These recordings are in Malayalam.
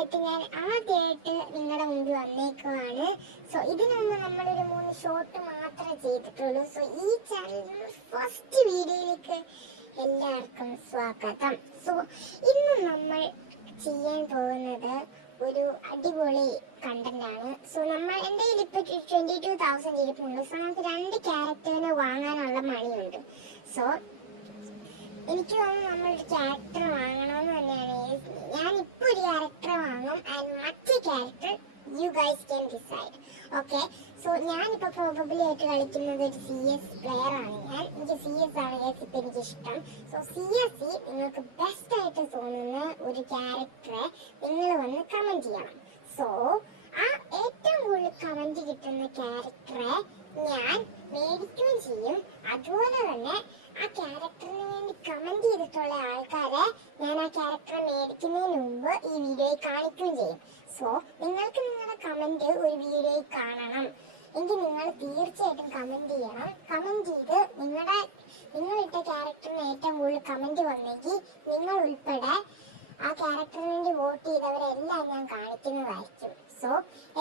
ആയിട്ട് ഞാൻ ആദ്യമായിട്ട് നിങ്ങളുടെ മുമ്പിൽ വന്നേക്കുവാണ്. സോ ഇതിന് മുമ്പ് നമ്മളൊരു 3 ഷോട്ട് മാത്രമേ ചെയ്തിട്ടുള്ളൂ. സോ ഈ ചാനലിൽ ഫസ്റ്റ് വീഡിയോയിലേക്ക് എല്ലാവർക്കും സ്വാഗതം. സോ ഇന്ന് നമ്മൾ ചെയ്യാൻ പോകുന്നത് ഒരു അടിപൊളി കണ്ടന്റ് ആണ്. സോ എൻ്റെ കയ്യിൽ ഇപ്പോൾ 22,000 ഇരിപ്പുണ്ട്. സോ നമുക്ക് 2 ക്യാരക്ടറിനെ വാങ്ങാനുള്ള മണിയുണ്ട്. സോ എനിക്ക് തോന്നുന്നു നമ്മളൊരു ക്യാരക്ടർ വാങ്ങണമെന്ന് തന്നെയാണ്. ഞാനിപ്പോൾ ഒരു ക്യാരക്ടർ വാങ്ങും ആൻഡ് മറ്റേ character you guys can decide. Okay, so ഞാനിപ്പോൾ പ്രോബബിളി ആയിട്ട് കളിക്കുന്നത് ഒരു CS പ്ലെയർ ആണ്. എനിക്ക് CS ആണ് ഇപ്പം എനിക്കിഷ്ടം. സോ CS നിങ്ങൾക്ക് ബെസ്റ്റ് ആയിട്ട് തോന്നുന്ന ഒരു ക്യാരക്ടറെ നിങ്ങൾ വന്ന് കമൻറ്റ് ചെയ്യണം. സോ ആ ഏറ്റവും കൂടുതൽ കമൻറ്റ് കിട്ടുന്ന ക്യാരക്ടറെ ഞാൻ മേടിക്കുകയും ചെയ്യും. അതുപോലെ തന്നെ ആ ക്യാരക്ടറിന് വേണ്ടി കമന്റ് ചെയ്തിട്ടുള്ള ആൾക്കാരെ ഞാൻ ആ ക്യാരക്ടറെ മേടിക്കുന്നതിന് മുമ്പ് ഈ വീഡിയോയിൽ കാണിക്കുകയും ചെയ്യും. സോ നിങ്ങൾക്ക് നിങ്ങളുടെ കമന്റ് ഒരു വീഡിയോയിൽ കാണണം എങ്കിൽ നിങ്ങൾ തീർച്ചയായിട്ടും കമന്റ് ചെയ്യണം. കമന്റ് ചെയ്ത് നിങ്ങളിട്ട ക്യാരക്ടറിന് ഏറ്റവും കൂടുതൽ കമന്റ് വന്നെങ്കിൽ നിങ്ങൾ ഉൾപ്പെടെ ആ ക്യാരക്ടറിന് വേണ്ടി വോട്ട് ചെയ്തവരെല്ലാം ഞാൻ കാണിക്കുന്നതായിരിക്കും. സോ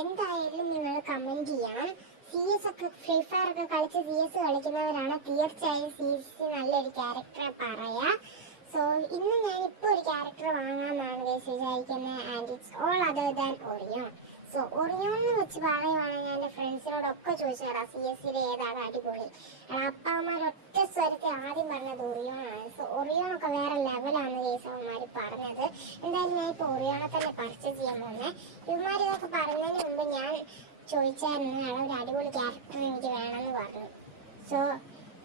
എന്തായാലും നിങ്ങൾ കമന്റ് ചെയ്യണം. CS ഒക്കെ ഫ്രീ ഫയർ ഒക്കെ കളിച്ച് CS കളിക്കുന്നവരാണ് തീർച്ചയായും CS നല്ലൊരു ക്യാരക്ടറെ പറയാ. സോ ഇന്ന് ഞാനിപ്പോൾ ഒരു ക്യാരക്ടർ വാങ്ങാമെന്നാണ് വിചാരിക്കുന്നത് and it's all other than Orion. So Orion എന്ന് വെച്ച് പറയുവാണെങ്കിൽ എൻ്റെ ഫ്രണ്ട്സിനോടൊക്കെ ചോദിച്ചാൽ CS ഏതാണ് അടിപൊളി. അപ്പാമാർ ഒറ്റ സ്വരത്തിൽ ആദ്യം പറഞ്ഞത് ഒറിയോൺ ആണ്. സോ ഒറിയോൺ ഒക്കെ വേറെ ലെവലാണ് കേസവന്മാർ പറഞ്ഞത്. എന്തായാലും ഞാൻ ഇപ്പോൾ ഒറിയോണെ തന്നെ പർച്ചേസ് ചെയ്യാൻ പോകുന്നത്. ഇവന്മാർ ഇതൊക്കെ പറഞ്ഞതിന് മുമ്പ് ഞാൻ ചോദിച്ചായിരുന്നു ഒരു അടിപൊളി ക്യാരക്ടർ എനിക്ക് വേണമെന്ന് പറഞ്ഞു. സോ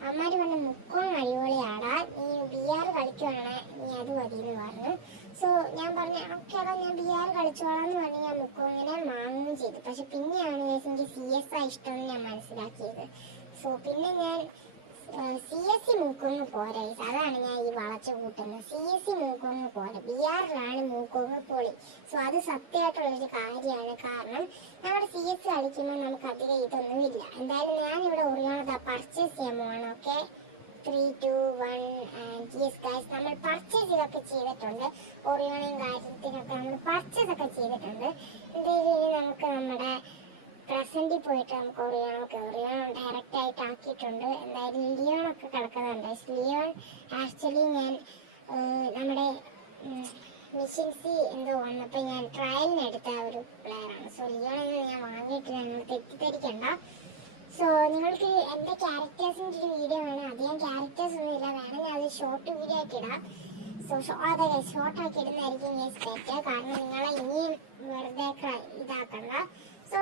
അമ്മമാർ പറഞ്ഞ മുക്കോൺ അടിപൊളിയാടാ, നീ BR കളിക്കുവാണേ നീ അത് മതി എന്ന് പറഞ്ഞു. സോ ഞാൻ പറഞ്ഞു ഓക്കെ അതാ ഞാൻ BR കളിച്ചോളാം എന്ന് പറഞ്ഞ് ഞാൻ മുക്കോങ്ങിനെ വാങ്ങുകയും ചെയ്തു. പക്ഷെ പിന്നെയാണ് എനിക്ക് CS ഇഷ്ടമെന്ന് ഞാൻ മനസ്സിലാക്കിയത്. സോ പിന്നെ ഞാൻ CS മൂക്കൊന്ന് പോരാ, അതാണ് ഞാൻ ഈ വളച്ചു കൂട്ടുന്നത്. CS മൂക്കൊന്ന് പോരാ, BR മൂക്കൊന്ന് പൊളി. സോ അത് സത്യമായിട്ടുള്ളൊരു കാര്യമാണ്. കാരണം നമ്മുടെ CS കളിക്കുമ്പോൾ നമുക്ക് അധികം ഇതൊന്നുമില്ല. എന്തായാലും ഞാനിവിടെ ഒറിയോണ പർച്ചേസ് ചെയ്യാൻ പോവാണ്. ഓക്കെ, 3, 2, 1 ആൻഡ് യെസ് ഗൈസ്, നമ്മൾ പർച്ചേസ് ഇതൊക്കെ ചെയ്തിട്ടുണ്ട്. ഒറിയോണയും കാര്യത്തിനൊക്കെ നമ്മൾ പർച്ചേസ് ഒക്കെ ചെയ്തിട്ടുണ്ട്. എന്തായാലും നമുക്ക് നമ്മുടെ പ്രസന്റിൽ പോയിട്ട് നമുക്ക് ഒറിയോൺ ഡയറക്റ്റ് ആയിട്ട് ആക്കിയിട്ടുണ്ട്. എന്തായാലും ലിയോണൊക്കെ കിടക്കുന്നുണ്ട്. ലിയോൺ ആക്ച്വലി ഞാൻ നമ്മുടെ മിഷൻസി എന്തോ വന്നപ്പോൾ ഞാൻ ട്രയലിന് എടുത്ത ഒരു പ്ലെയറാണ്. സോ ലിയോണൊന്നും ഞാൻ വാങ്ങിയിട്ടില്ല, നിങ്ങൾ തെറ്റിദ്ധരിക്കണ്ട. സോ നിങ്ങൾക്ക് എൻ്റെ ക്യാരക്ടേഴ്സിൻ്റെ ഒരു വീഡിയോ വേണം. അധികം ക്യാരക്ടേഴ്സ് ഒന്നും ഇല്ല, വേണമെങ്കിൽ അത് ഷോർട്ട് വീഡിയോ ആയിട്ട് ഇടാം. സോ അതെ ഷോർട്ടാക്കി ഇടുന്നതായിരിക്കും യെസ് ബെറ്റർ. കാരണം നിങ്ങളെ ഇനിയും വെറുതെ ഇതാക്കണ്ട. സോ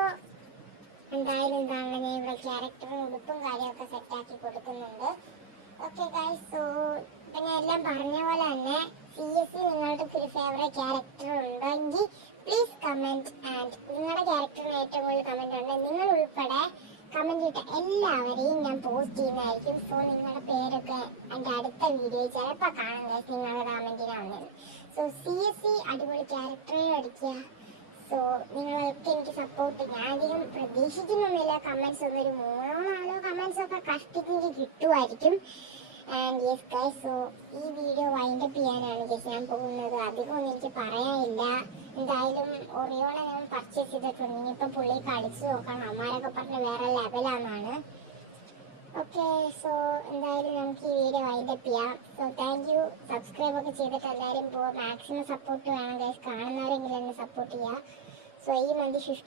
എന്തായാലും എന്താണ് ഞാൻ ഇവിടെ ക്യാരക്ടറും ഉടുപ്പും കാര്യമൊക്കെ സെറ്റാക്കി കൊടുക്കുന്നുണ്ട്. ഓക്കെ ഗൈസ്, സോ ഇപ്പം ഞാൻ എല്ലാം പറഞ്ഞ പോലെ തന്നെ CS നിങ്ങളുടെ ഒരു ഫേവറേറ്റ് ക്യാരക്ടർ ഉണ്ടെങ്കിൽ പ്ലീസ് കമൻറ്റ്. ആൻഡ് നിങ്ങളുടെ ക്യാരക്ടറിന് ഏറ്റവും കൂടുതൽ കമൻറ്റ് ഉണ്ടെങ്കിൽ നിങ്ങൾ ഉൾപ്പെടെ കമൻറ്റ് ഇട്ട എല്ലാവരെയും ഞാൻ പോസ്റ്റ് ചെയ്യുന്നതായിരിക്കും. സോ നിങ്ങളുടെ പേരൊക്കെ എൻ്റെ അടുത്ത വീഡിയോയിൽ ചിലപ്പോൾ കാണും ഗൈസ്, നിങ്ങളുടെ കമൻറ്റിന് വന്നത്. സോ CS അടിപൊളി ക്യാരക്ടറെ അടിക്കുക. സോ നിങ്ങൾക്ക് എനിക്ക് സപ്പോർട്ട് ഞാൻ അധികം പ്രതീക്ഷിക്കുന്നൊന്നുമില്ല. കമൻറ്റ്സ് ഒന്നും ഒരു 3-4 കമൻറ്റ്സ് ഒക്കെ കഷ്ടിക്ക് കിട്ടുമായിരിക്കും. ആൻഡ് യെസ് ഗൈസ്, സോ ഈ വീഡിയോ വൈൻഡപ്പ് ചെയ്യാനാണ് ഗൈസ് ഞാൻ പോകുന്നത്. അധികമൊന്നും എനിക്ക് പറയാനില്ല. എന്തായാലും ഒറിയോണെ ഞാൻ പർച്ചേസ് ചെയ്തിട്ടുണ്ട്. ഇനിയിപ്പോൾ പുള്ളി കളിച്ച് നോക്കണം. അമ്മമാരൊക്കെ പറഞ്ഞ് വേറെ ലെവലാണെന്നാണ്. ഓക്കെ, സോ എന്തായാലും നമുക്ക് ഈ വീഡിയോ വൈൻഡപ്പ് ചെയ്യാം. So thank you. സബ്സ്ക്രൈബ് ഒക്കെ ചെയ്തിട്ട് എല്ലാവരും മാക്സിമം സപ്പോർട്ട് വേണം ഗൈസ്. കാണുന്നവരെങ്കിലും എന്നെ സപ്പോർട്ട് ചെയ്യുക. സോ ഈ മന്ത് 50